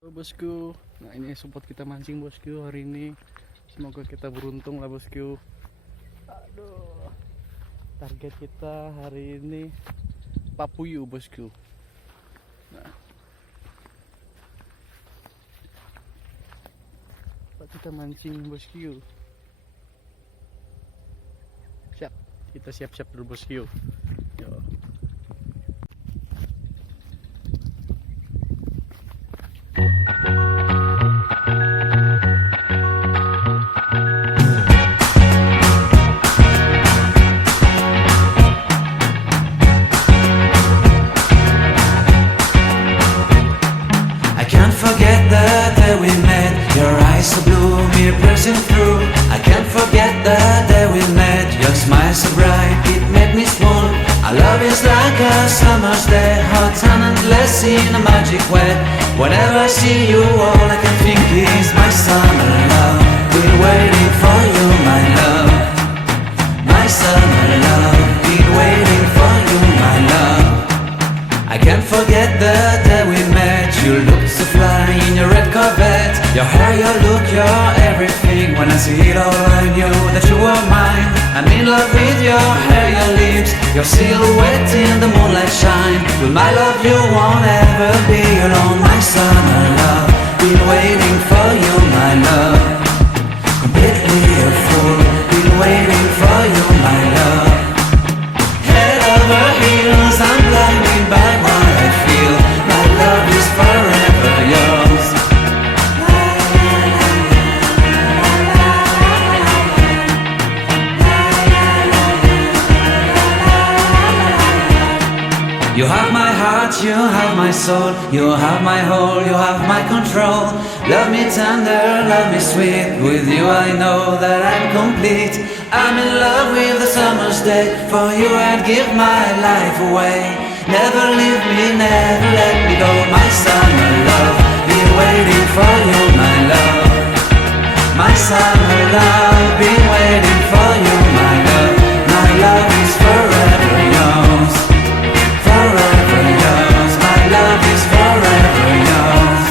Halo bosku, nah ini support kita mancing bosku hari ini. Semoga kita beruntung lah bosku. Aduh, target kita hari ini Papuyu bosku. Nah, kita mancing bosku. Siap, kita siap-siap dulu bosku. Yo. Forget the day we met. Your eyes so blue, me piercing through. I can't forget the day we met. Your smile so bright, it made me swoon. Our love is like a summer's day, hot and endless in a magic way. Whenever I see you, all I can think is my summer love. Been waiting for you, my love. My summer love. Been waiting for you, my love. I can't forget the day we met. You looked so fly in your red Corvette. Your hair, your look, your everything. When I see it all, I knew that you were mine. I'm in love with your hair, your lips, your silhouette in the moonlight shine. With my love you won't ever be alone. My summer love, been waiting for you, my love. Completely a fool, been waiting for you, my love. Head over heels, I'm blinded by what I feel. My love is forever yours. You have my heart, you have my soul. You have my whole, you have my control. Love me tender, love me sweet. With you I know that I'm complete. I'm in love with the summer's day. For you I'd give my life away. Never leave me, never let me go. My summer love, been waiting for you, my love. My summer love, been waiting for you, my love. My love is forever yours. Forever yours, my love is forever yours.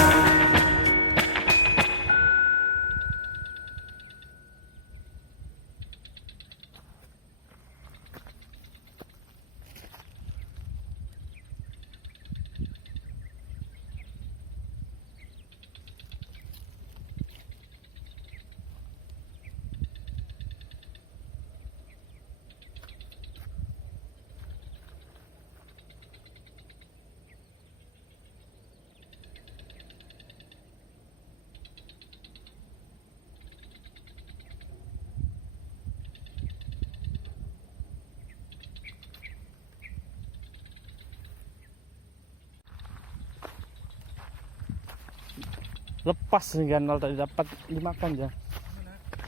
Lepas nih ganal tadi dapat dimakan ya.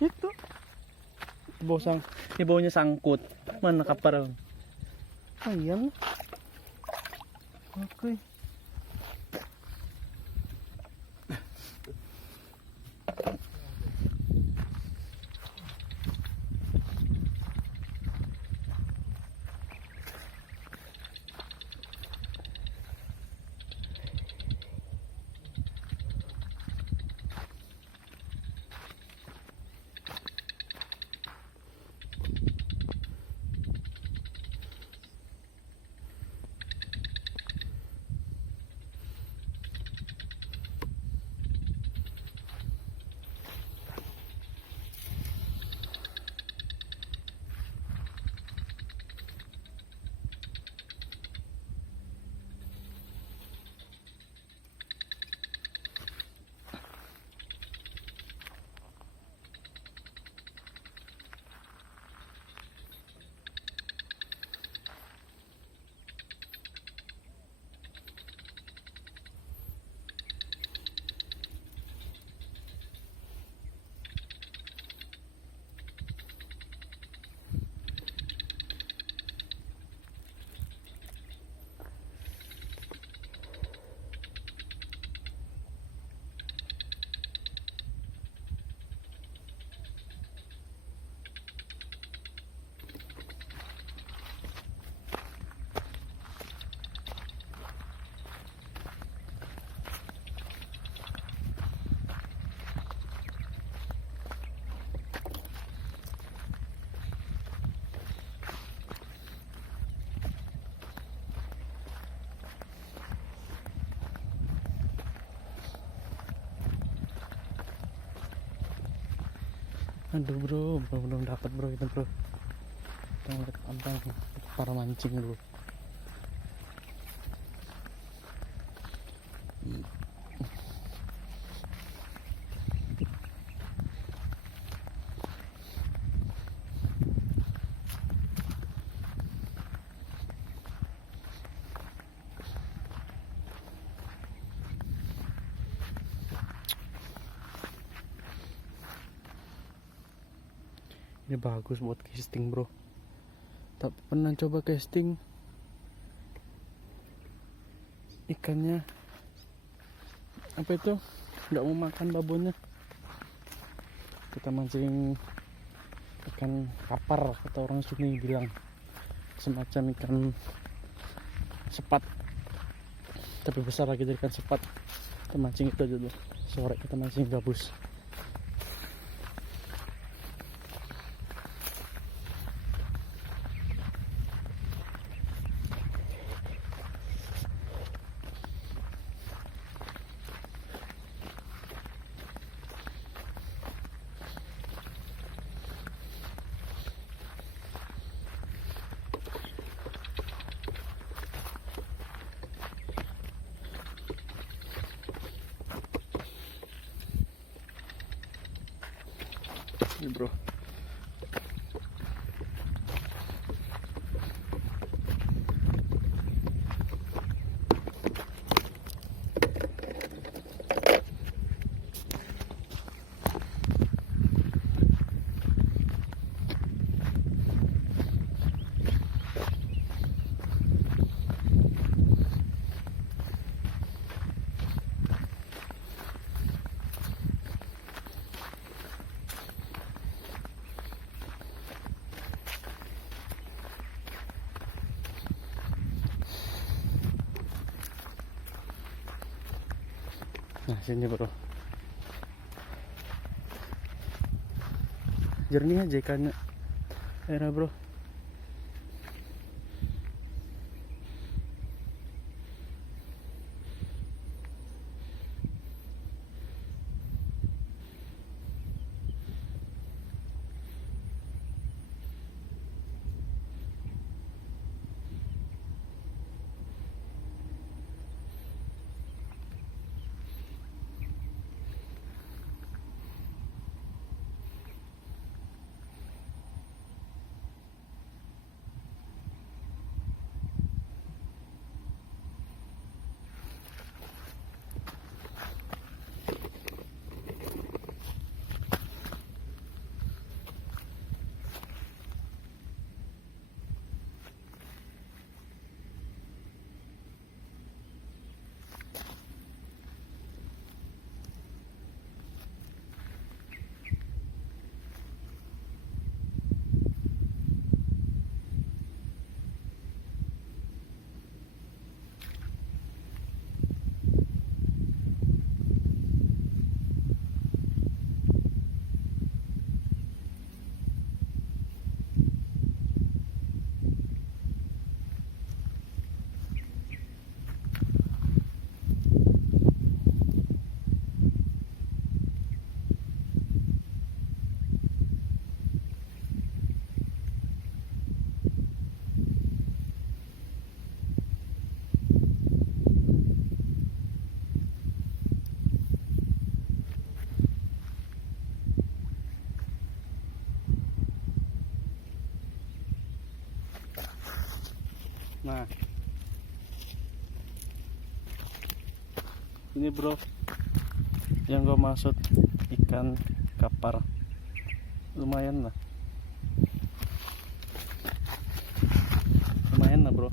Itu. Ini baunya sangkut. Mana kapar? Ayam. Oke. Aduh bro, belum dapat bro itu bro. Kita ngeliat abang para mancing bro. Ini bagus buat casting bro. Tak pernah coba casting ikannya apa itu, nggak mau makan babonnya. Kita mancing ikan kapar kata orang sini bilang, semacam ikan sepat tapi besar lagi dari ikan sepat. Kita mancing itu aja dulu, sore kita mancing gabus. Ini bro, nah sini bro, jernih aja ikannya, era bro. Nah, ini bro, yang gue maksud ikan kapar, lumayan lah bro.